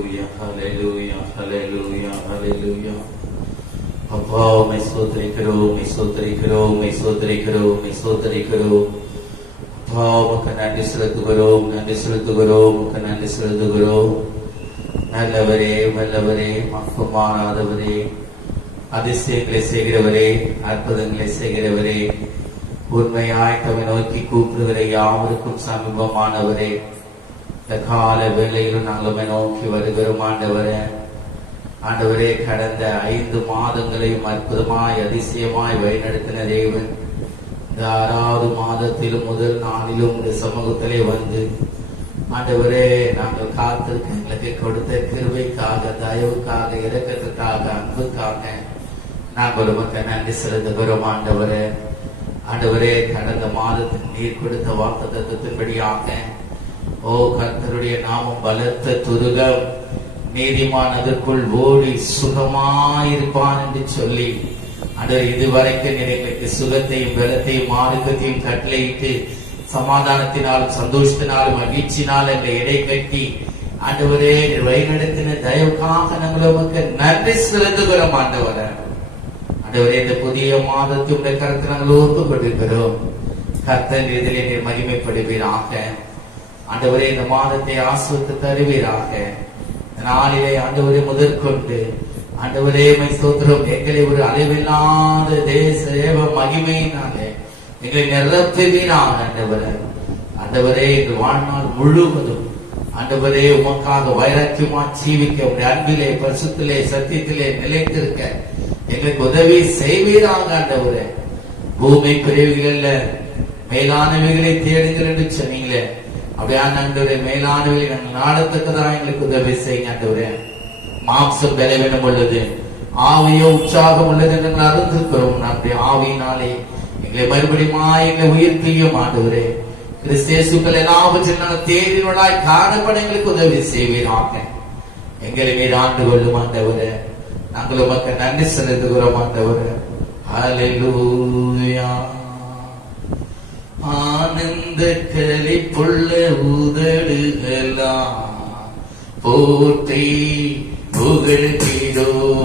Hallelujah, hallelujah, hallelujah, hallelujah. அப்பா உம்மை ஸ்தோத்திரிக்கிறோம், உம்மை ஸ்தோத்திரிக்கிறோம், உம்மை ஸ்தோத்திரிக்கிறோம், உம்மை ஸ்தோத்திரிக்கிறோம். அப்பா உமக்கு நன்றி செலுத்துகிறோம், நன்றி செலுத்துகிறோம், உமக்கு நன்றி செலுத்துகிறோம். நல்லவரே, வல்லவரே, மகத்துவமானவரே, அதிசயங்களை செய்கிறவரே, அற்புதங்களை செய்கிறவரே, உண்மையாய் தம்மை நோக்கி கூப்பிடுகிற யாவருக்கும் சமீபமானவரே, இந்த கால வேளையிலும் நாங்கள் நோக்கி வருகிறோம் ஆண்டவரே. ஆண்டவரே, கடந்த 5 மாதங்களையும் அற்புதமாய் அதிசயமாய் வழிநடத்தின தேவன், இந்த 6வது மாதத்திலும் முதல் நாளிலும் இந்த சமூகத்திலே வந்து ஆண்டவரே நாங்கள் காத்திருக்க எங்களுக்கு கொடுத்த கிருபைக்காக, தயவுக்காக, இரக்கத்துக்காக, அன்புக்காக நாங்கள் உமக்கு நன்றி செலுத்துகிறோம் ஆண்டவரே. ஆண்டவரே, கடந்த மாதத்தில் நீர் கொடுத்த வாக்குத்தத்தத்தின்படியாக ஓ கர்த்தருடைய நாமம் பலத்த துருகம், நீதிமான் அதற்குள் ஓடி சுகமாயிருப்பான் என்று சொல்லி ஆண்டவர் இதுவரைக்கும் எங்களுக்கு சுகத்தையும் பலத்தையும் ஆரோக்கியத்தையும் கட்டளையிட்டு சமாதானத்தினாலும் சந்தோஷத்தினாலும் மகிழ்ச்சினால் என்ற இடை கட்டி ஆண்டவரே வழிநடத்தின தயவுக்காக நாங்கள் உமக்கு நன்றி செலுத்துகிறோம் ஆண்டவரே. ஆண்டவரே, இந்த புதிய மாதத்துடைய கருத்து நாங்கள் ஒப்புக் கொண்டிருக்கிறோம். கர்த்தர் இதிலே நீர் மகிமைப்படுவீராக. ஆண்டவரே, இந்த மாதத்தை ஆசீர்வதித்து தருவீராக. நாளிலே ஆண்டவரே முதற்கொண்டு ஆண்டவரே மை ஸ்தோத்திரம், எங்களை ஒரு அளவில்லாத தேவ மகிமையினாலே எங்களை நிரப்புவீராக ஆண்டவரே. ஆண்டவரே, எங்கள் வாழ்நாள் முழுவதும் ஆண்டவரே உமக்காக வைராக்கியமா ஜீவிக்க, உடைய அன்பிலே, பரிசுத்திலே, சத்தியத்திலே நிலைத்திருக்க எங்களுக்கு உதவி செய்வீராக ஆண்டவரே. பூமி பிரிவுகள்ல மேலானவைகளை தேடுங்கள் என்று சொன்னீங்களே, அப்படியான ஆண்டவரே மேலானவைகளை நாங்கள் நாடத்தக்கதான் எங்களுக்கு உதவி செய்யுங்க ஆண்டவரே. மாம்சம் பலவீனம் உள்ளது, ஆவியோ உற்சாகம் உள்ளது என்று நாங்கள் அறிந்திருக்கிறோம். அப்படி ஆவியினாலே எங்களை மறுபடியும் எங்களை உயிர்ப்பியும் ஆண்டவரே. கிறிஸ்தேசுக்கள் எல்லாவற்றிலும் நாங்கள் தேடினோடாய் காணப்பட எங்களுக்கு உதவி செய்வீராக. எங்களை மீது ஆண்டு கொள்ளும் ஆண்டவரே. நாங்கள் உமக்கு நன்றி செலுத்துகிறோம் ஆண்டவரே. ஹல்லேலூயா. ஆனந்த களிப்புள்ள உதடுகளாம் போற்றி புகழ்கிறோம்.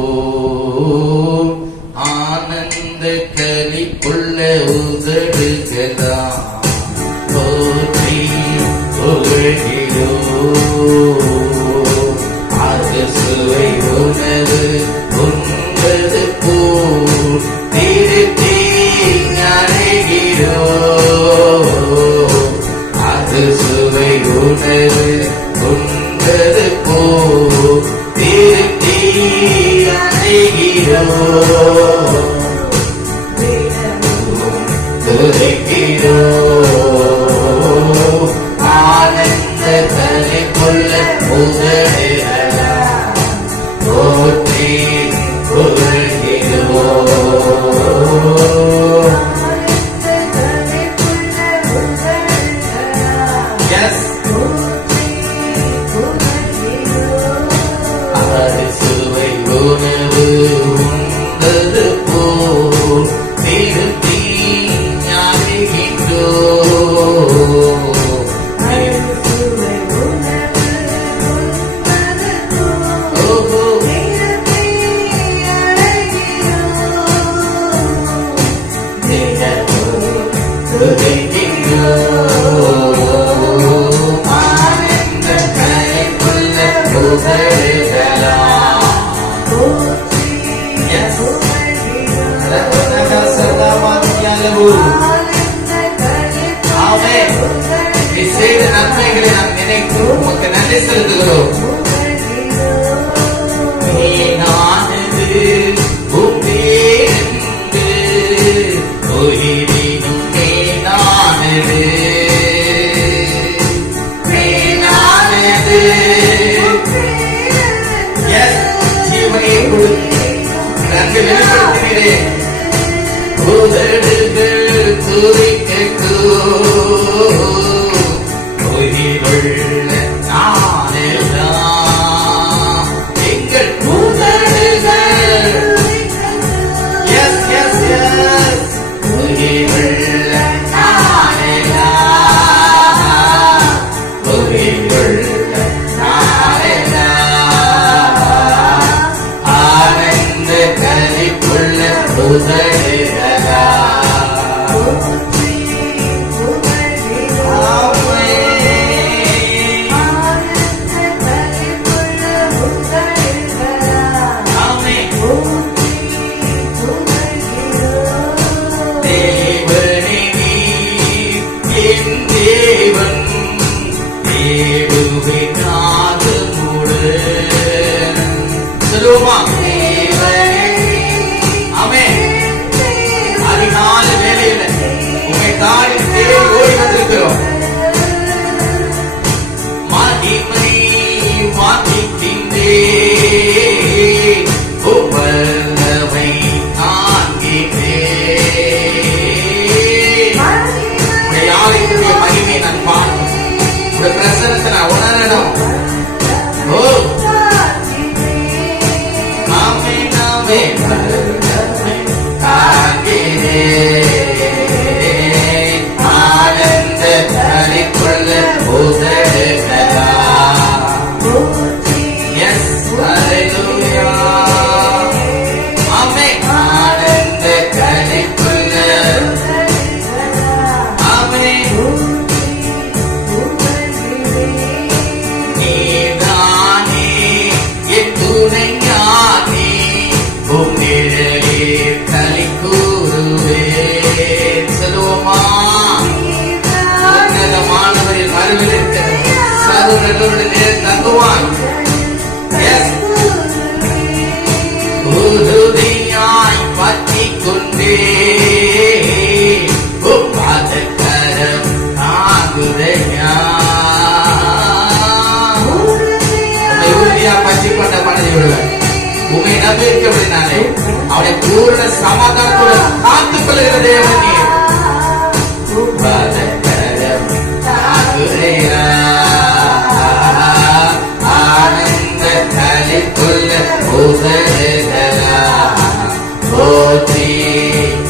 ஆனந்த களிப்புள்ள உதடுகளாம் போற்றி புகழ்கிறோம். அது சுவை உணவு உண்பது போல் திருத்தி அடைகிறோம். அது சுவை உணவு உண்பது போல் திருத்தி அடைகிறோம். துதிக்கிறோம். ஆனந்த களிப்புள்ள உதடுகளாம் போற்றி புகழ்கிறோம். அது சுவை உணவு உண்பது போல் திருத்தி ஞாபகின்றோம். செய்த நன்மைகளை நாம் நினைத்து உமக்கு நன்றி செலுத்துகிறோம். நீனானது உம்மேனென்று உயிரினும் நீனானது. நீனானது ஜீவனையை கொடுத்து நன்கு வெளிப்படுத்தினேன். உதடுகள் துதிக்கட்டும். உயிருள்ள நாளெல்லாம் எங்கள் உதடுகள் உயிருள்ள நாளெல்லாம் உயிருள்ள நாளெல்லாம் உதடுகளா அதிகால வேலையில உங்களை தாடி தேடி ஓடி வந்திருக்கிறோம். மகிமை வாக்கின்றே உபர்ணவை காண்கிறே ஆலயத்துடைய மகிமையை நான் பார்க்கணும். உடைய பிரசனத்தை நான் உணரணும். ஓ நாமே நாமே ஆனந்த தரிக்குள்ள உதடுகளா. எஸ் ஹல்லேலூயா. ஆமே ஆனந்த தரிக்குள்ள ஆமே நீதானே என் துணையானே உன்னிழலே களி கூறுவே. சொல்லுவோமா? உன்னதமானவரின் அருகில் இருக்கிற சர்வவல்லவருடைய நேரில் தங்குவான். உறுதியாய் பற்றிக் கொண்டே பாதக்கரம் ஆகுதையா. உன்னை உறுதியா பற்றிக் கொண்ட மனதை விடுவேன். உண்மை நம்பியிருக்கிறபடினாலே அவனை பூர்ண சமாதானத்துடன் காத்துக் கொள்கிற தேவனே. ஆனந்த களிக்குள்ள உதடுகளா போற்றி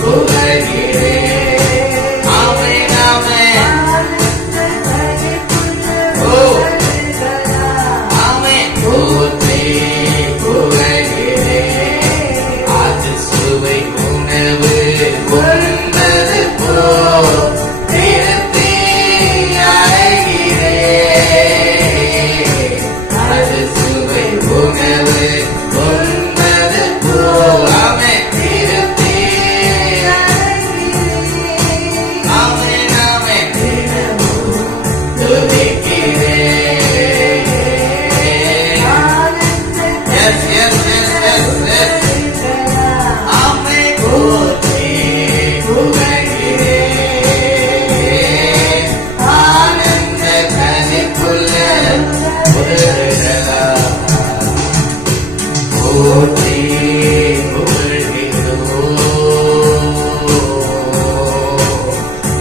புகழ்கிறே. ஆமே ஆமே ஓ ஆமே போற்றி புகழ்கிறே. அது சுவை உணவு உண்பது போ திருப்தி அடைகிறே. அது சுவை உணவு உண்பது போ ஆமே திருப்தி ஆமே ஆமே துதிக்கிறே. Yes yes yes yes yes ஆமே போற்றி புகழ்கிறே. ஆனந்த களிக்குள்ள உதடுகளா போற்றி புகழ்கிறோம்.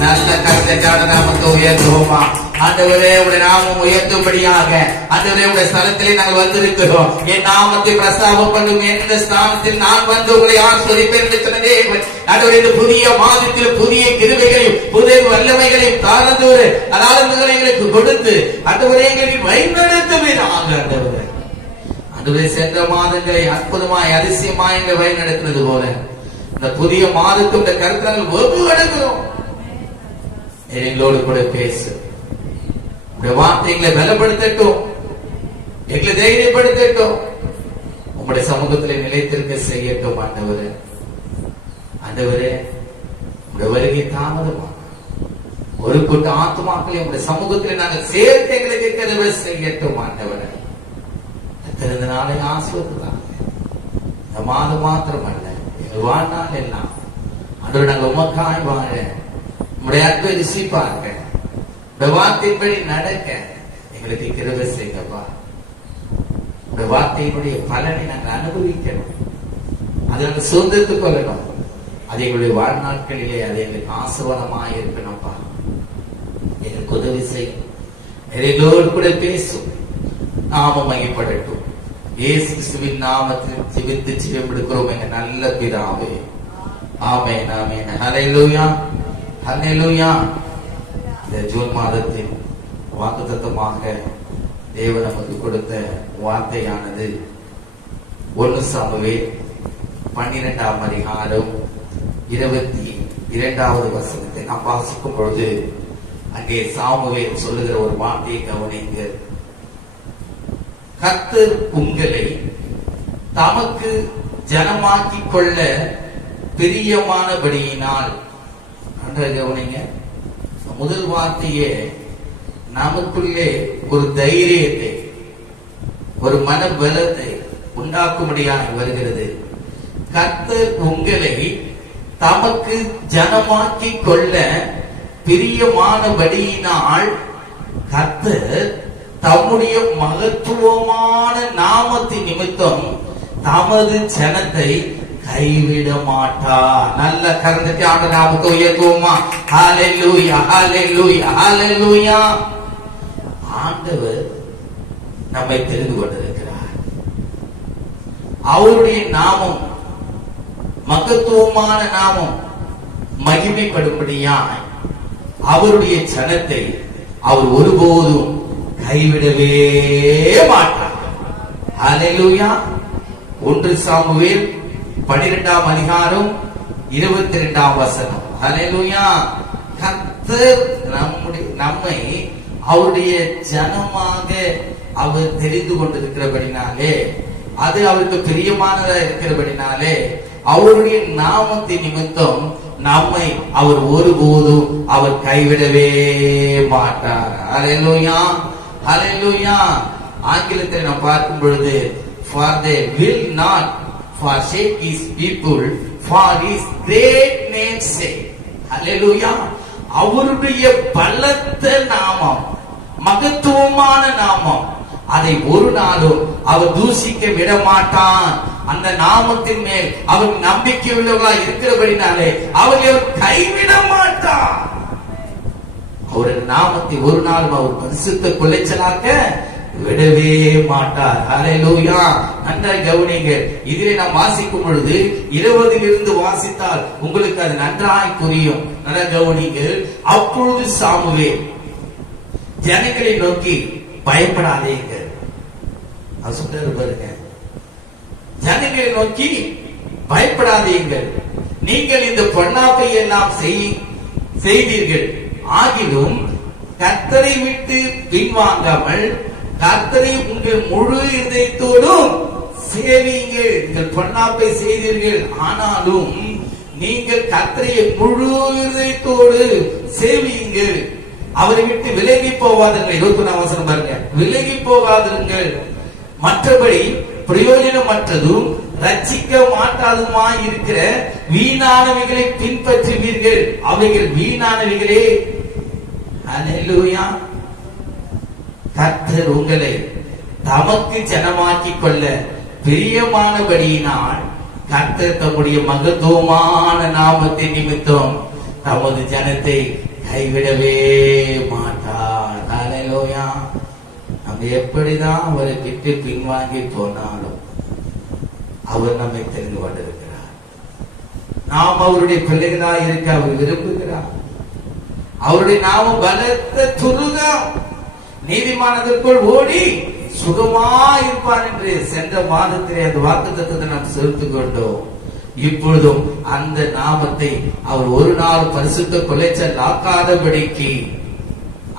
நல்ல கருத்தைக்கான நாமத்தை உயர்த்துவோமா? ஆண்டவரே உடைய நாமம் உயர்த்தும்படியாக ஆண்டவரே உடைய ஸ்தலத்திலே நாங்கள் வந்திருக்கிறோம். என் நாமத்தை பிரஸ்தாபம் பண்ணும் எந்த ஸ்தானத்தில் நான் வந்து உங்களை ஆஸ்வதிப்பேன் என்று சொன்ன தேவன் ஆண்டவரே இந்த புதிய மாதத்தில் புதிய கிருபைகளையும் புதிய வல்லமைகளையும் தாழ்ந்தோரு அலாரங்களை எங்களுக்கு கொடுத்து ஆண்டவரே எங்களை வழிநடத்துவீராக. ஆண்டவரே ஆண்டவரே சென்ற மாதங்களை அற்புதமாய் அதிசயமாய் எங்களை வழிநடத்தினது போல இந்த புதிய மாதத்துடைய கருத்தை நாங்கள் ஒப்பு எடுக்கிறோம். எங்களோடு கூட பேசு. வார்த்தைகளை பலப்படுத்தட்டும், எங்களை தைரியப்படுத்தட்டும், உங்களுடைய சமூகத்தில் நிலைத்திருக்க செய்யட்டும். ஆண்டவரே ஆண்டவரே உங்களுடைய வருகை தாமதமாக ஒரு கூட்ட ஆத்மாக்களை உங்களுடைய சமூகத்தில் நாங்கள் சேர்த்து எங்களுக்கு கதவை செய்யட்டும். ஆண்டவரே திறந்த நாளை ஆசிர்வதித்தாங்க. இந்த மாதம் மாத்திரமல்ல எங்கள் வாழ்நாள் எல்லாம் ஆண்டவரே நாங்கள் உமக்காய் வாழ உங்களுடைய அன்பை ருசிப்பாங்க, வார்த்தையின்படி நடக்க எங்களுக்கு கிருபை செய்யுங்கப்பா. உங்களுடைய வார்த்தையினுடைய பலனை நாங்கள் அனுபவிக்கணும், அதை நாங்கள் சுதந்திரத்துக் கொள்ளணும். அது எங்களுடைய வாழ்நாட்களிலே அது எங்களுக்கு ஆசீர்வாதமாக இருக்கணும்ப்பா. எங்களுக்கு உதவி செய்யும், எங்களோடு கூட பேசும். நாமம் மையப்படட்டும். இயேசு கிறிஸ்துவின் நாமத்தில் ஜெபித்து ஜெபம் எங்க நல்ல பிதாவே. ஆமென் ஆமென். ஹல்லேலூயா ஹல்லேலூயா. இந்த ஜூன் மாதத்தின் வாக்குத்தத்தமாக தேவன் நமக்கு கொடுத்த வார்த்தையானது 1 சாமுவேல் 12ஆம் அதிகாரம் 22வது வசனத்தை நாம் வாசிக்கும் பொழுது அங்கே சாமுவேல் சொல்லுகிற ஒரு வார்த்தையை கவனிங்க. கர்த்தர் உங்களை தமக்கு ஜனமாக்கிக் கொள்ள பிரியமானபடியினால். கவனிங்க, முதல் வார்த்தையே நமக்குள்ளே ஒரு தைரியத்தை, ஒரு மன பலத்தை உண்டாக்கும்படியாக வருகிறது. கர்த்தர் உங்களை தமக்கு ஜனமாக்கிக் கொள்ள பிரியமானபடியினால் கர்த்தர் தம்முடைய மகத்துவமான நாமத்தின் நிமித்தம் தமது ஜனத்தை கைவிட மாட்டார். நல்ல கரந்தத்தை ஆண்ட நாமத்தை உயர்த்துவோமா? ஹல்லேலூயா, ஹல்லேலூயா, ஹல்லேலூயா. ஆண்டவர் நம்மை தெரிந்து கொண்டிருக்கிறார். அவருடைய நாமம், மகத்துவமான நாமம் மகிமைப்படும்படியாய் அவருடைய ஜனத்தை அவர் ஒருபோதும் கைவிடவே மாட்டார். ஹல்லேலூயா. 1 சாமுவேல் 12ஆம் அதிகாரம் 22ஆம் வசனம். ஹல்லேலூயா. கர்த்தர் நம்மை அவருடைய ஜனமாக அவர் தெரிந்து கொண்டிருக்கிறபடினாலே, அது அவருக்கு பிரியமானதா இருக்கிறபடினாலே, அவருடைய நாமத்தின் நிமித்தம் நம்மை அவர் ஒருபோதும் அவர் கைவிடவே மாட்டார். ஹல்லேலூயா, ஹல்லேலூயா. ஆங்கிலத்தில் நாம் பார்க்கும் பொழுது, for they will not forsake his people for his great name's sake. ஹல்லேலூயா. அவருடைய பலத்த நாமம், மகத்துவமான நாமம், அதை ஒரு நாளும் அவர் தூசிக்க விட மாட்டான். அந்த நாமத்தின் மேல் அவர் நம்பிக்கை உள்ளவர்களாக இருக்கிறபடினாலே அவரை அவர் கைவிட மாட்டார். அவருடைய நாமத்தை ஒரு நாளும் அவர் பரிசுத்த குலைச்சலாக்க விடவே மாட்டார். ஹல்லேலூயா. நன்றாய் கவனிங்க. இதிலே நாம் வாசிக்கும் பொழுது 20 வாசித்தால் உங்களுக்கு அது நன்றாய் புரியும். நல்லா கவனிங்க. அப்பொழுது சாமுவேல் ஜனங்களை நோக்கி, பயப்படாதீங்க. அது சொல்றாரு பாருங்க, ஜனங்களை நோக்கி பயப்படாதீங்கள், நீங்கள் இந்த பொன்னாப்பை எல்லாம் செய்தீர்கள், ஆகிலும் கர்த்தரை விட்டு பின்வாங்காமல் கர்த்தரை உங்கள் முழு இதயத்தோடும் சேவியுங்கள். நீங்கள் பொன்னாப்பை செய்தீர்கள், ஆனாலும் நீங்கள் கர்த்தரை முழு இதயத்தோடு சேவியுங்கள், அவரை விட்டு விலகி போகாதீர்கள். 21ஆம் வசனம் பாருங்க, விலகி போகாதீர்கள், மற்றபடி பிரயோஜனமற்றதும் ரட்சிக்க மாட்டாதுமாய் இருக்கிற வீணானவைகளை பின்பற்றுவீர்கள், அவைகள் வீணானவைகளே. ஹல்லேலூயா. கர்த்தர் உங்களை தமக்கு ஜனமாக்கிக் கொள்ள பிரியமானபடியினால் கர்த்தர் தம்முடைய மகத்துவமான நாமத்தின் நிமித்தம் தமது ஜனத்தை கைவிடவே மாட்டார். ஹல்லேலூயா. நம்ம எப்படிதான் அவரை விட்டு பின்வாங்கி போனாலும் அவர் நம்மை தெரிந்து கொண்டிருக்கிறார். நாம் அவருடைய பிள்ளைகளாக இருக்க அவர் விரும்புகிறார். அவருடைய நாமம் பலத்த துருகம், நீதிமானதற்குள் ஓடி சுகமா இருப்பார் என்று சென்ற மாதத்திலே அந்த வாக்குத்தத்தத்தை நாம் செலுத்திக் கொண்டோம். இப்பொழுதும் அந்த நாமத்தை அவர் ஒரு நாள் பரிசுத்த கொலைச்சல் ஆக்காதபடிக்கு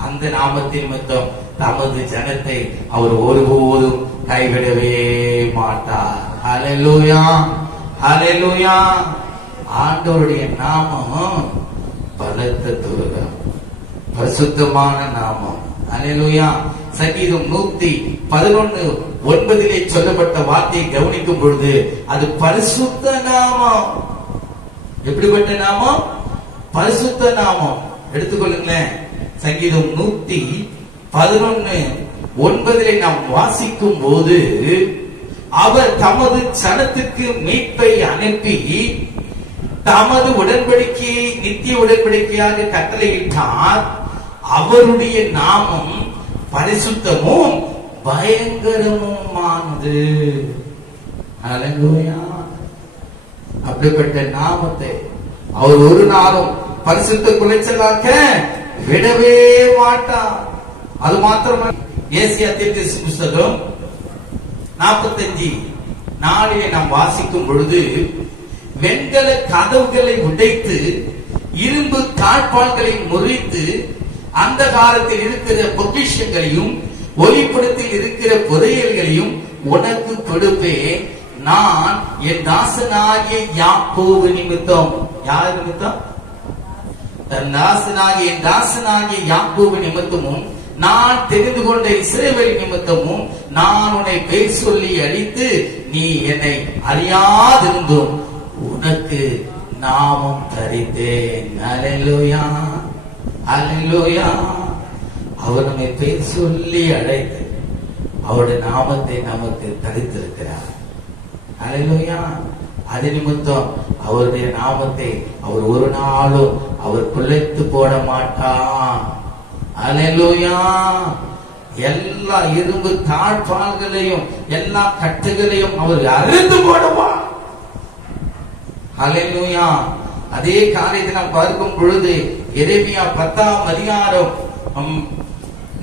அந்த நாமத்தின் நிமித்தம் தமது ஜனத்தை அவர் ஒருபோதும் கைவிடவே மாட்டார். ஹல்லேலூயா, ஹல்லேலூயா. ஆண்டவருடைய நாமம் பலத்த துருகம், பரிசுத்தமான நாமம். ஹல்லேலூயா. சங்கீதம் 111:9 சொல்லப்பட்ட வார்த்தையை கவனிக்கும் பொழுது அது பரிசுத்த நாமம். எப்படிப்பட்ட நாமம்? பரிசுத்த நாமம். எடுத்துக்கொள்ளுங்களேன். சங்கீதம் 111:9 நாம் வாசிக்கும் போது, அவர் தமது சனத்துக்கு மீட்பை அனுப்பி தமது உடன்படிக்கையை நித்திய உடன்படிக்கையாக கட்டளையிட்டார். அவருடைய நாமம் பரிசுத்தமும் பயங்கரமுமானது. ஹல்லேலூயா. அப்படிப்பட்ட நாமத்தை அவர் ஒரு நாளும் பரிசுத்த குலைச்சலாக்க விடவே மாட்டார். அது மாத்திரமல்ல, ஏசாயா தீர்க்கதரிசி புத்தகம் நாளிலே நாம் வாசிக்கும் பொழுது வெண்கல கதவுகளை உடைத்து இரும்பு தாழ்பால்களை முறித்து அந்த காலத்தில் இருக்கிற பொக்கிஷங்களையும் ஒளிப்படத்தில் இருக்கிற புதையல்களையும் உனக்கு கொடுப்பேன். நான் என் தாசனாகிய யாக்கோபு நிமித்தம். யார் நிமித்தம்? என் தாசனாகிய யாக்கோபு நிமித்தமும் நான் தெரிந்து கொண்ட இஸ்ரவேல் நிமித்தமும் நான் உன்னை பேர் சொல்லி அழித்து நீ என்னை அறியாதிருந்தும் உனக்கு நாமம் தரித்தேன். அல்லேலூயா, அல்லேலூயா. அவர் நம்மை பேர் சொல்லி அழைத்து அவருடைய நாமத்தை நமக்கு தரித்திருக்கிறார். அல்லேலூயா. அது நிமித்தம் அவருடைய நாமத்தை அவர் ஒரு நாளும் அவர் குலைத்து போட மாட்டார். அல்லேலூயா. எல்லா இரும்பு தாழ்பால்களையும் எல்லா கட்டுகளையும் அவர் அறுத்து போடுவார். அல்லேலூயா. அதே காரியத்தை நாம் பார்க்கும் பொழுது எரேமியா 10ஆம் அதிகாரம்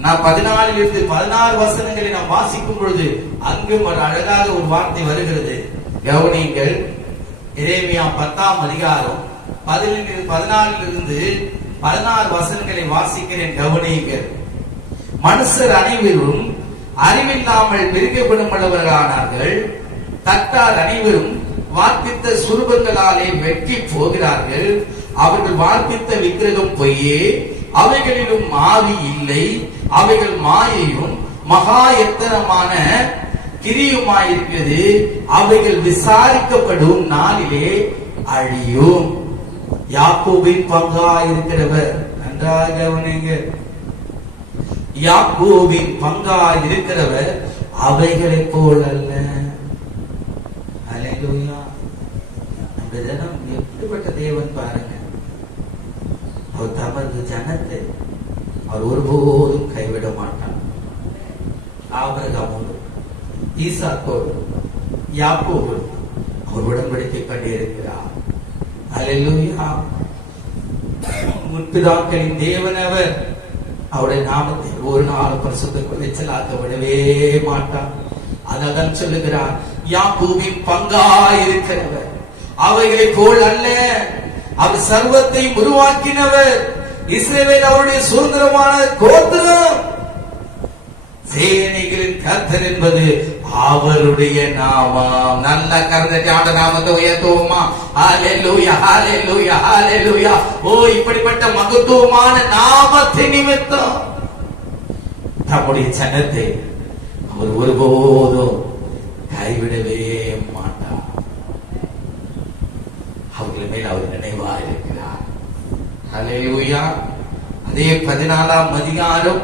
14 16 வசனங்களை நாம் வாசிக்கும் பொழுது அங்கும் ஒரு அழகாக ஒரு வார்த்தை வருகிறது. கவனியுங்கள். எரேமியா 10ஆம் அதிகாரம் 14 16 வசனங்களை வாசிக்கிறேன். கவனியுங்கள். மனுஷர் அனைவரும் அறிவில்லாமல் பெருகப்படும்பவர்களானார்கள். தட்டார் அனைவரும் வார்ப்பித்த சுரூபங்களாலே வெற்றி போகிறார்கள். அவர்கள் வார்ப்பித்த விக்கிரகம் பொய்யே, அவைகளிலும் ஆவி இல்லை. அவைகள் மாயையும் மகா எத்தனமான கிரியுமாயிருக்கிறது. அவைகள் விசாரிக்கப்படும் நாளிலே அழியும். யாக்கோபின் பங்காயிருக்கிறவர். நன்றாக கவனிங்க. யாக்கோபின் பங்காயிருக்கிறவர் அவைகளை போல் அல்ல. அல்லேலூயா. அந்த ஜனம் எப்படிப்பட்ட தேவன் பாருங்க. அவர் தமது ஜனத்தை அவர் ஒருபோதும் கைவிட மாட்டார். ஆபிரகாமோடு, ஈசாக்கோடு, யாக்கோபு அவர் உடன்படிக்கை பண்ணியிருக்கிறார். அல்லேலூயா. முற்பிதாக்களின் தேவன் அவர். அவருடைய நாமத்தை ஒரு நாள் பரிசுத்த குலைச்சலாக்க விடவே மாட்டார். அதான் சொல்லுகிறார், யாக்கோபின் பங்காயிருக்கிறவர் அவைகளை போல் அல்ல. அவர் சர்வத்தை உருவாக்கினவர். இஸ்ரவேல் அவருடைய சுதந்திரமான கோத்திரம். சேனைகளின் கர்த்தர் என்பது அவருடைய நாமம். நல்ல கர்த்தர் நாமத்தை உயர்த்துவோமா? ஹல்லேலூயா, ஹல்லேலூயா, ஹல்லேலூயா. ஓ, இப்படிப்பட்ட மகத்துவமான நாமத்தை நிமித்தம் தம்முடைய ஜனத்தை அவர் ஒருபோதும் கைவிடவே மாட்டார். அவர்கள் மேல் அவர் நினைவா இருக்கிறார். ஹல்லேலூயா. அதே 14ஆம் அதிகாரம்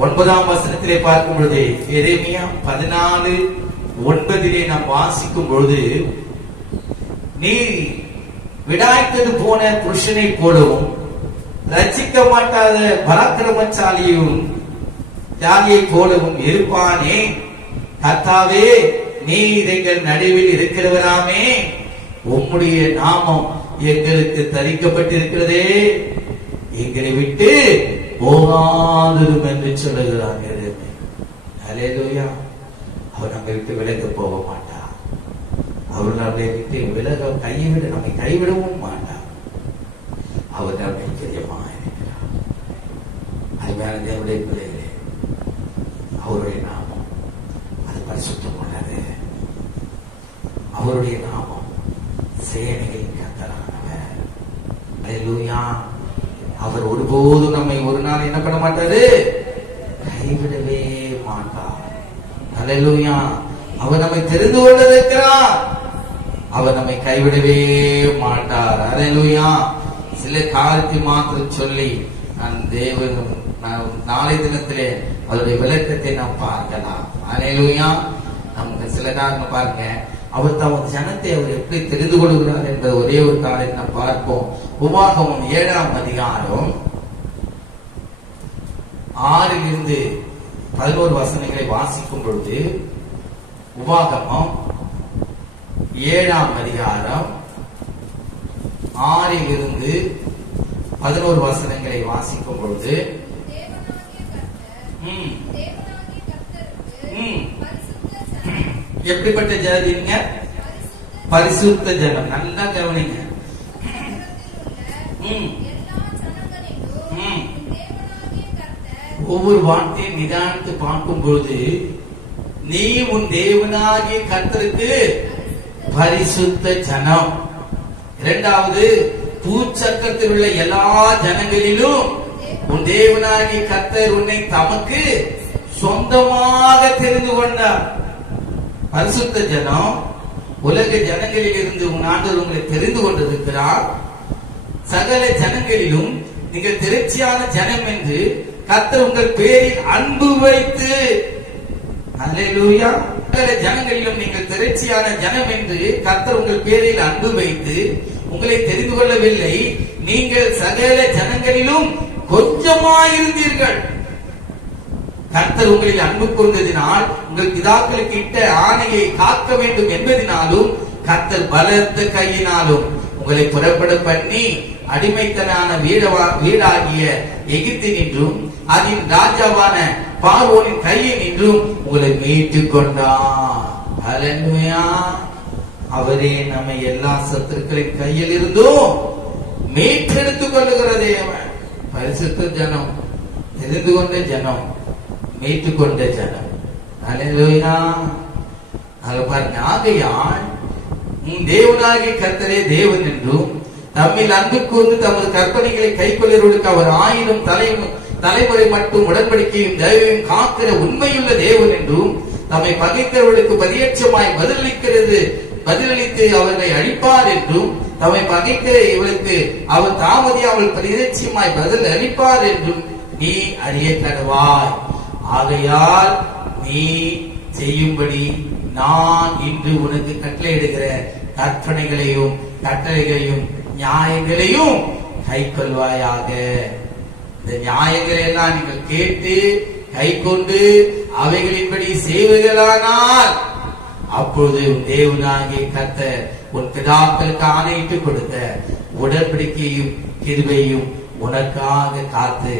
9ஆம் வசனத்திலே பார்க்கும் பொழுது, எரேமியா 14:9 நாம் வாசிக்கும் பொழுது, நீ விடாய்த்தது போன புருஷனை போலவும் ரட்சிக்க மாட்டாத பராக்கிரமசாலியும் தியாகியை போலவும் இருப்பானே. கர்த்தாவே, நீர் எங்கள் நடுவில் இருக்கிறவராமே. உம்முடைய நாமம் எங்களுக்கு தரிக்கப்பட்டிருக்கிறதே. எங்களை விட்டு போகாதிரும் என்று சொல்லுகிறார். அல்லேலூயா. அவர் நம்மை விட்டு விலக போக மாட்டார். அவர் நம்மை விட்டு விலக நம்மை கைவிடவும் மாட்டார். அவர் நம்மை பிரியமாக இருக்கிறார். அருமையான தேவனுடைய பிள்ளைகளே, அவருடைய நாமம் அது பரிசுத்தமானது. அவருடைய நாமம் சேனைகளின் கர்த்தரானவர். அல்லேலூயா. அவர் ஒருபோதும் நம்மை ஒரு நாள் என்ன பண்ண மாட்டாரு? கைவிடவே மாட்டார். அல்லேலூயா. அவர் நம்மை தெரிந்து கொண்டிருக்கிறார். அவர் நம்மை கைவிடவே மாட்டார். அல்லேலூயா. சில காரியத்தை மாத்திரம் சொல்லி நான் நாளை தினத்திலே அவருடைய விளக்கத்தை நாம் பார்க்கலாம். அல்லேலூயா. நமக்கு சில காரணம் பாருங்க, அவர் தமது ஜனத்தை அவர் எப்படி தெரிந்து கொள்கிறார் என்ற ஒரே ஒரு காரியத்தை நாம் பார்ப்போம். உபாகமம் 7ஆம் அதிகாரம் 6-11 வசனங்களை வாசிக்கும் பொழுது, உபாகமம் 7ஆம் அதிகாரம் 6-11 வசனங்களை வாசிக்கும் பொழுது, எப்படிப்பட்ட ஜாதிங்க? பரிசுத்த ஜனம். நல்லா கவனிங்க. ஒவ்வொரு வார்த்தையை நிதானித்து பார்க்கும் பொழுது, நீ உன் தேவனாகிய கர்த்தருக்கு பரிசுத்த ஜனம். இரண்டாவது, பூச்சக்கரத்தில் உள்ள எல்லா ஜனங்களிலும் உன் தேவனாகிய கர்த்தர் உன்னை தமக்கு சொந்தமாக தெரிந்து கொண்டார். பரிசுத்த ஜனம், உலக ஜனங்களில் இருந்து உன் ஆண்டவர் உங்களை தெரிந்து கொண்டிருக்கிறார். சகல ஜனங்களிலும் நீங்கள் திரட்சியான ஜனம் என்று கர்த்தர் உங்கள் பேரில் அன்பு வைத்து, அல்லேலூயா, சகல ஜனங்களிலும் நீங்கள் திரட்சியான ஜனம் என்று கர்த்தர் உங்கள் பேரில் அன்பு வைத்து உங்களை தெரிந்து கொள்ளவில்லை. நீங்கள் சகல ஜனங்களிலும் கொஞ்சமாயிருந்தீர்கள். கர்த்தர் உங்களில் அன்பு கூர்ந்ததினால் உங்கள் பிதாக்களுக்கு இட்ட ஆணையை காக்க வேண்டும் என்பதினாலும் கர்த்தர் பலத்த கையினாலும் உங்களை புறப்பட பண்ணி அடிமைத்தனான வீடாகிய எகிப்தினின்றும் அதன் ராஜாவான பார்வோனின் கையில் நின்றும் உங்களை மீட்டுக் கொண்டார். ஹல்லேலூயா. அவரே நம்மை எல்லா சத்துருக்களின் கையில் இருந்தும் மீட்டெடுத்துக் கொள்ளுகிற தேவன். பரிசுத்த ஜனம், தெரிந்து கொண்ட ஜனம், மீட்டுக் கொண்ட ஜனம். ஹல்லேலூயா. பாருங்க, ஆகையால் தேவனாகிய கர்த்தரே தேவன் என்றும் தம்மில் அன்பு கூர்ந்து தமது கற்பனைகளை கைக்கொள்ளுவதற்கு அவர் 1000 தலைமுறை மட்டும் உடன்படிக்கையும் தயவையும் காக்கிற உண்மையுள்ள தேவன் என்றும் தம்மை பகைக்கிறவர்களுக்கு பதியட்சமாய் பதிலளித்து அவர்களை அழிப்பார் என்றும் தம்மை பகைக்கிற இவளுக்கு அவர் தாமதியாமல் பதியட்சமாய் பதில் அளிப்பார் என்றும் நீ அறிய கடவாய். ஆகையால் நீ செய்யும்படி நான் இன்று உனக்கு கட்டளையிடுகிற கற்பனைகளையும் கட்டளைகளையும் நியாயங்களையும் கை கொள்வாயாக. இந்த நியாயங்களை எல்லாம் நீங்கள் கேட்டு கை கொண்டு அவைகளின்படி செய்வீர்களானால் அப்பொழுது உன் தேவனாகிய கர்த்தர் உன் பிதாக்களுக்கு ஆணையிட்டு கொடுத்த உடன்படிக்கையும் கிருபையும் உனக்காக காத்து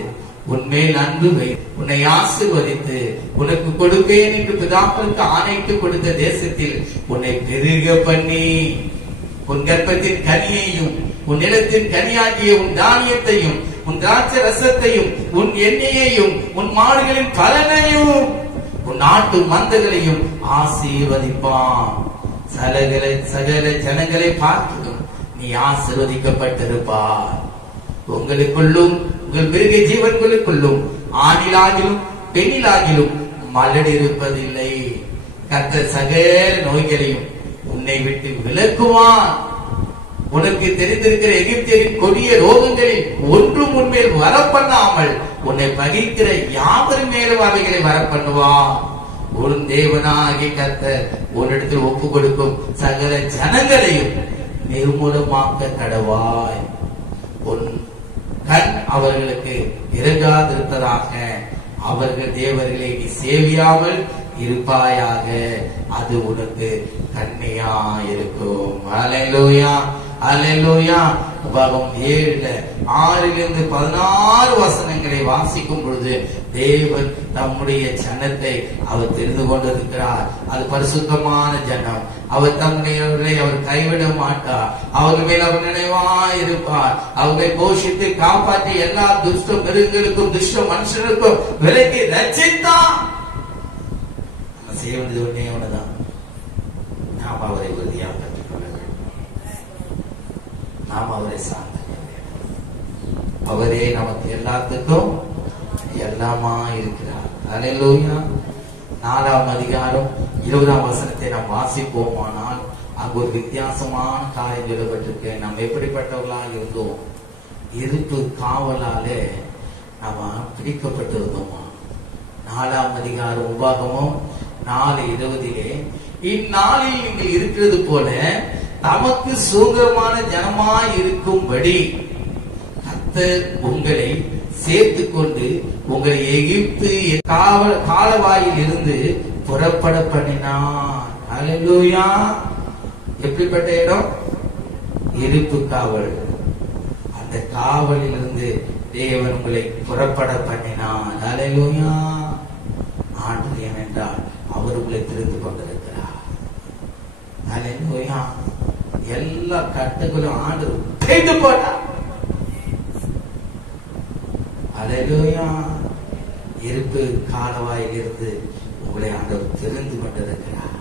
உன்மேல் அன்பு வை உன்னை ஆசீர்வதித்து உனக்கு கொடுப்பேன் என்று பிதாக்களுக்கு ஆணையிட்டு கொடுத்த தேசத்தில் உன்னை பெருக பண்ணி உன் கர்ப்பத்தின் கனியையும் உன் நிலத்தின் கனியாகிய உன் தானியத்தையும் உன் திராட்சை ரசத்தையும் உன் எண்ணெயையும் உன் மாடுகளின் பலனையும் உன் நாட்டு மந்தங்களையும் ஆசீர்வதிப்பான். சகல ஜனங்களை பார்த்தும் நீ ஆசீர்வதிக்கப்பட்டிருப்பார். உங்களுக்குள்ளும் உங்கள் மிருக ஜீவன்களுக்குள்ளும் ஆணிலாகிலும் பெண்ணிலாகிலும் மலடி இருப்பதில்லை. கர்த்தர் சகல நோய்களையும் உன்னை விட்டு விலக்குவான். உனக்கு தெரிந்திருக்கிற எகிப்தியரின் கொடிய ரோகங்களில் ஒன்றும் உன்மேல் வரப்பண்ணாமல் உன்னை பகிர்கிற யாவரின் மேலும் அவைகளை வரப்பண்ணுவான். உன் தேவனாகிய கர்த்தர் உன்னிடத்தில் ஒப்பு கொடுக்கும் சகல ஜனங்களையும் நிர்மூலமாக்க கடவாய். உன் கண் அவர்களுக்கு இறங்காதிருப்பதாக. அவர்கள் தேவர்களை நீ சேவியாமல் இருப்பாயாக. அது உனக்கு கண்ணியா இருக்கும். அல்லேலூயா, அல்லேலூயா. உபாகமம் 7:6-16 வசனங்களை வாசிக்கும் பொழுது தேவன் தம்முடைய ஜனத்தை அவர் தெரிந்து கொண்டிருக்கிறார். அது பரிசுத்தமான ஜனம். அவர் தம்முடையவர்களை அவர் கைவிட மாட்டார். அவர்கள் மேல் அவர் நினைவாய் இருப்பார். அவர்களை போஷித்து காப்பாற்றி எல்லா துஷ்ட மிருகங்களுக்கும் துஷ்ட மனுஷனுக்கும் விலக்கி ரட்சித்தார். செய்ய வேண்டியது ஒன்னே ஒண்ணுதான், நாம் அவரை உறுதியாக கற்றுக்கொள்ள வேண்டும். நாம் அவரை சார்ந்த அவரே நமக்கு எல்லாத்துக்கும் எல்லாமா இருக்கிறார். அல்லேலூயா. 4ஆம் அதிகாரம் 20ஆம் வசனத்தை நாம் வாசிப்போமானால் அங்கு ஒரு வித்தியாசமான காரியம் எழுதப்பட்டிருக்கு. நாம் எப்படிப்பட்டவர்களாக இருந்தோம்? இருப்பு காவலாலே நாம பிடிக்கப்பட்டிருந்தோமா? 4ஆம் அதிகாரம் உபாகமம் 4:20 இந்நாளில் நீங்கள் இருக்கிறது போல தமக்கு சுதந்திரமான ஜனமாய் இருக்கும்படி கர்த்தர் உங்களை சேர்த்துக் கொண்டு உங்களை எகிப்து காலவாயில் இருந்து புறப்பட பண்ணினார். அல்லேலூயா. எப்படிப்பட்ட இடம்? இருப்பு காவல். அந்த காவலில் இருந்து தேவன் உங்களை புறப்பட பண்ணினார். அல்லேலூயா. ஆண்டவர் ஏனென்றால் அவர் உங்களை தெரிந்து கொண்டிருக்கிறார். அல்லேலூயா. எல்லா கட்டுகளும் ஆண்டு செய்து போட்டார். அல்லேலூயா. இருப்பு காலவாயில் இருந்து உங்களை ஆண்டவர் தெரிந்து கொண்டிருக்கிறார்,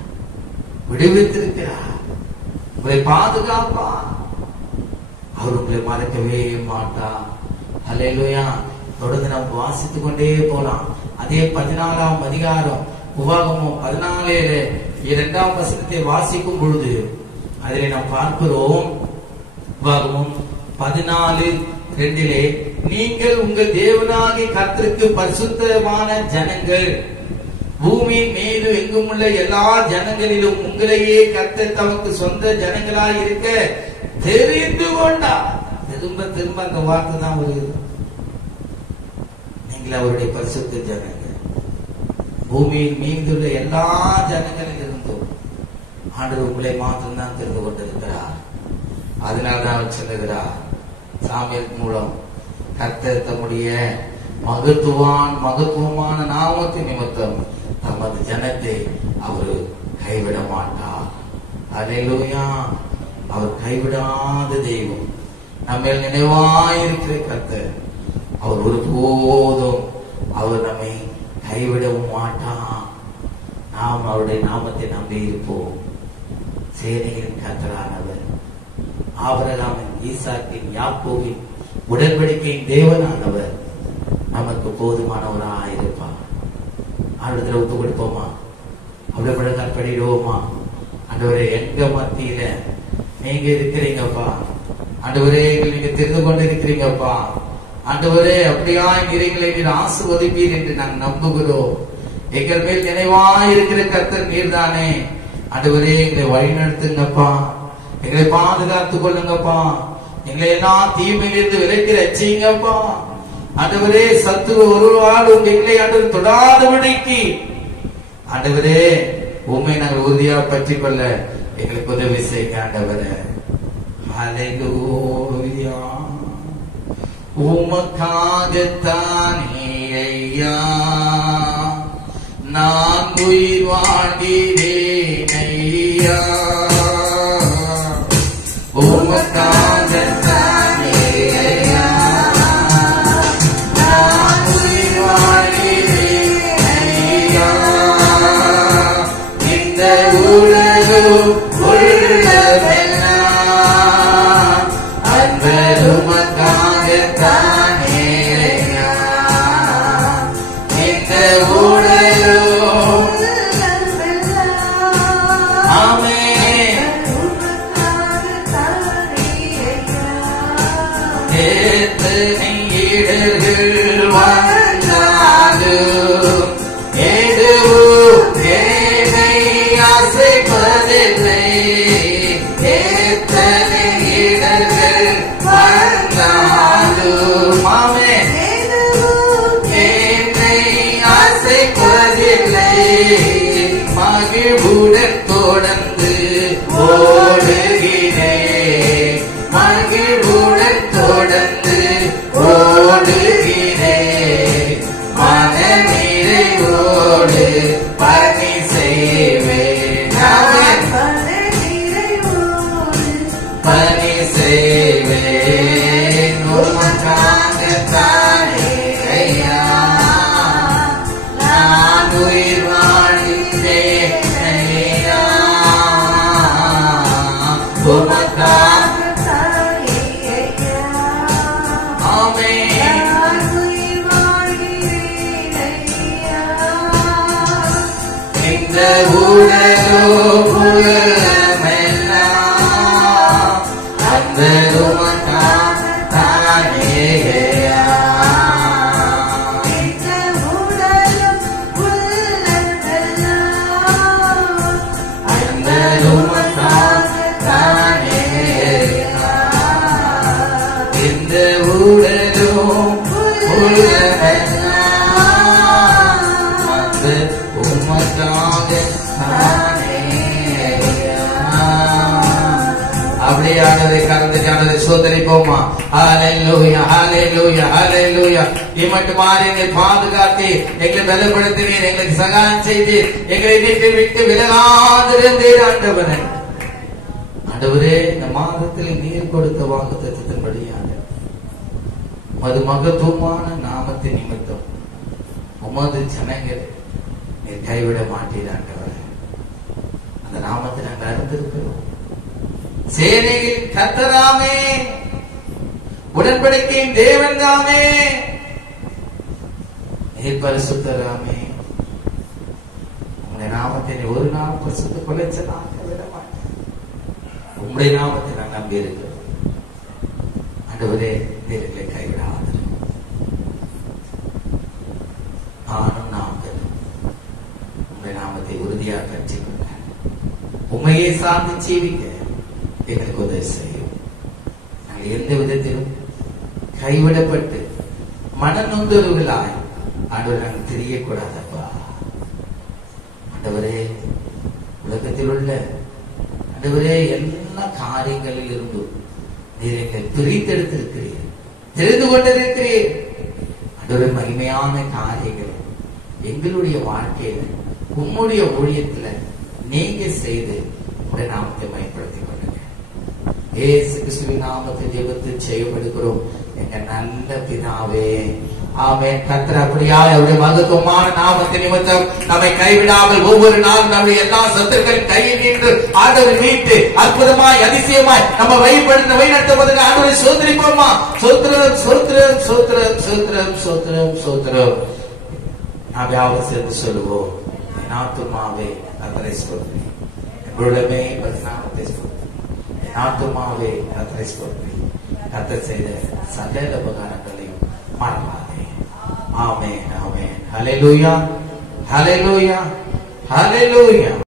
விடுவித்திருக்கிறார், உங்களை பாதுகாப்பார். அவர் உங்களை மறக்கவே மாட்டார். அல்லேலூயா. தொடர்ந்து நாம் வாசித்துக் கொண்டே போலாம். அதே 14ஆம் அதிகாரம் உபாகமம் 14 2ஆம் வசனத்தை வாசிக்கும் பொழுது அதிலே நாம் பார்க்கிறோம். உபாகமம் 14:2 நீங்கள் உங்கள் தேவனாகிய கர்த்தருக்கு பரிசுத்தமான ஜனங்கள், பூமியின் மீது எங்கும் உள்ள எல்லா ஜனங்களிலும் உங்களையே கர்த்தர் தமக்கு சொந்த ஜனங்களாய் இருக்க தெரிந்து கொண்டார். திரும்ப திரும்ப அந்த வார்த்தை தான் வருது. நீங்கள் அவருடைய பரிசுத்த ஜனங்கள், பூமியின் மீது உள்ள எல்லா ஜனங்களில் இருந்தும் ஆண்டவர் உங்களை மாத்திரம்தான் தெரிந்து கொண்டிருக்கிறார். அதனால்தான் அவர் சொல்லுகிறார், சாமுவேல் மூலம் கர்த்தர் தம்முடைய மகத்துவமான நாமத்தின் நிமித்தம் தமது ஜனத்தை அவர் கைவிட மாட்டார். அல்லேலூயா. அவர் கைவிடாத தெய்வம், நம்ம நினைவாயிருக்கிற கர்த்தர். அவர் ஒருபோதும் அவர் நம்மை கைவிடவும் மாட்டார். நாம் அவருடைய நாமத்தை நம்பி இருப்போம். சேனையின் கர்த்தரானவர், ஆபிரகாமின், ஈசாக்கின், யாக்கோபின் உடன்படிக்கையின் தேவனானவர் நமக்கு போதுமானவராயிருப்பார். அவரிடத்துல ஒத்து கொடுப்போமா? அவ்வளவு கற்படிடுவோமா? ஆண்டவரே, எங்க மத்தியில நீங்க இருக்கிறீங்கப்பா. ஆண்டவரே, நீங்க தெரிந்து கொண்டு இருக்கிறீங்கப்பா. ஆண்டவரே, அப்படியா நீங்களை நீர் ஆசீர்வதிப்பீர் என்று நாங்கள் நம்புகிறோம். எங்கள் மேல் நினைவாய் இருக்கிற கர்த்தர் நீர்தானே. ஆண்டவரே, எங்களை வழி நடத்துங்கப்பா, எங்களை பாதுகாத்துக் கொள்ளுங்கப்பா, எங்களை எல்லாம் தீமையிலிருந்து விலக்கி ரட்சிங்கப்பா. ஆண்டவரே, சத்துரு ஒரு நாளும் எங்களை ஆண்டவர் தொடாதபடிக்கு ஆண்டவரே உண்மை நாங்கள் உறுதியாக பற்றிக் கொள்ள எங்களுக்கு உதவி செய்யுங்க ஆண்டவரே. ஹல்லேலூயா. உமக்காகத்தானே ஐயா நான் உயிர் வாழ்கிறேன் ஐயா. உமக்காகத்தானே ஐயா நான் உயிர் வாழ்கிறேன் ஐயா. இந்த உலகம் உள்ளதெல்லாம் அன்பரும் மகிழ்வுடன் தொடர்ந்து ஓடுகிறேன், மகிழ்வுடன் தொடர்ந்து ஓடுகிறேன், மன நிறைவோடு பணி செய்வேன், பணி செய்வேன். உமக்காகத்தானே ஐயா நான் உயிர் வாழ்கிறேன் ஐயா. உமக்காகத்தானே ஐயா. ஆமென். நான் உயிர் வாழ்கிறேன் ஐயா. இந்த உலகம் உலகமெல்லாம் அந்த உமக்காகத்தானே ஐயா. அப்படியானதை கலந்துட்டானதை சோதரிப்போமா? ஹல்லேலூயா, ஹல்லேலூயா, ஹல்லேலூயா. நீ மட்டுமாறு எங்களை பாதுகாத்து எங்களை பலப்படுத்தினீர், எங்களுக்கு சகாயம் செய்து எங்களை வீட்டை விட்டு விலகாதிருந்தீர் ஆண்டவரே. ஆண்டவரே, இந்த மாதத்தில் நீர் கொடுத்த வாக்குத்தத்தத்தின்படியாக உமது மகத்துவமான நாமத்தின் நிமித்தம் உமது ஜனங்கள் நீர் கைவிட மாட்டீர் ஆண்டவரே. அந்த நாமத்தை நாங்கள் அறிந்திருக்கிறோம். சேனையின் கர்த்தராமே, உடன்படிக்கையின் தேவன் தாமே, நீர் பரிசுத்தராமே. உங்களுடைய நாமத்தை ஒரு நாள் பரிசுத்த கொலைச்சலாக விட மாட்டேன். உங்களுடைய நாமத்தை நான் நம்பி இருக்கிறோம். ஆண்டவரே, நீர்களை கைவிடாது. நானும் நாங்களும் உங்களுடைய நாமத்தை உறுதியாக கற்றுக்கொள்ள, உண்மையை சார்ந்து ஜீவிக்க எங்களுக்கு உதவி செய்யும். நாங்கள் எந்த விதத்திலும் கைவிடப்பட்டு மனநொந்தர்களாய் ஆண்டவர் நாங்கள் தெரியக்கூடாதப்பா. ஆண்டவரே, உலகத்தில் உள்ள ஆண்டவரே எல்லா காரியங்களில் இருந்தும் நீர் எங்களை பிரித்தெடுத்திருக்கிறீர், தெரிந்து கொண்டிருக்கிறீர். ஆண்டவரே, மகிமையான காரியங்கள் எங்களுடைய வாழ்க்கையில உம்முடைய ஊழியத்துல நீங்க செய்து உடைய நாமத்தை பயன்படுத்திக் கொள்ளுங்க. இயேசு கிறிஸ்துவின் நாமத்தை ஜெபத்தில் செய்யப்படுகிறோம் எங்க நல்ல பிதாவே, ஆமென். கர்த்தர் அப்படியாய் அவருடைய மகத்துவமான நாமத்தை நிமித்தம் நம்மை கைவிடாமல் ஒவ்வொரு நாளும் நம்முடைய எல்லா சத்துருக்களின் கையில் நின்று ஆண்டவர் மீட்டு அற்புதமாய் அதிசயமாய் நம்ம வழிநடத்துவதற்கு ஆண்டவரை சோதரிப்போமா. சோத்திரம் சோத்திரம் சோத்திரம் சோத்திரம் சோத்திரம் சோத்திரம். நாம் யாவது சேர்ந்து சொல்லுவோம், என் ஆத்துமாவே கர்த்தரை ஸ்தோத்திரி, எங்களுடமே பரிசுநாமத்தை ஸ்தோத்திரி, என் ஆத்துமாவே கர்த்தரை ஸ்தோத்திரி, கர்த்தர் செய்த சகல உபகாரங்களையும் மறவாதே. ஆமென், ஆமென். ஹல்லேலூயா, ஹல்லேலூயா, ஹல்லேலூயா.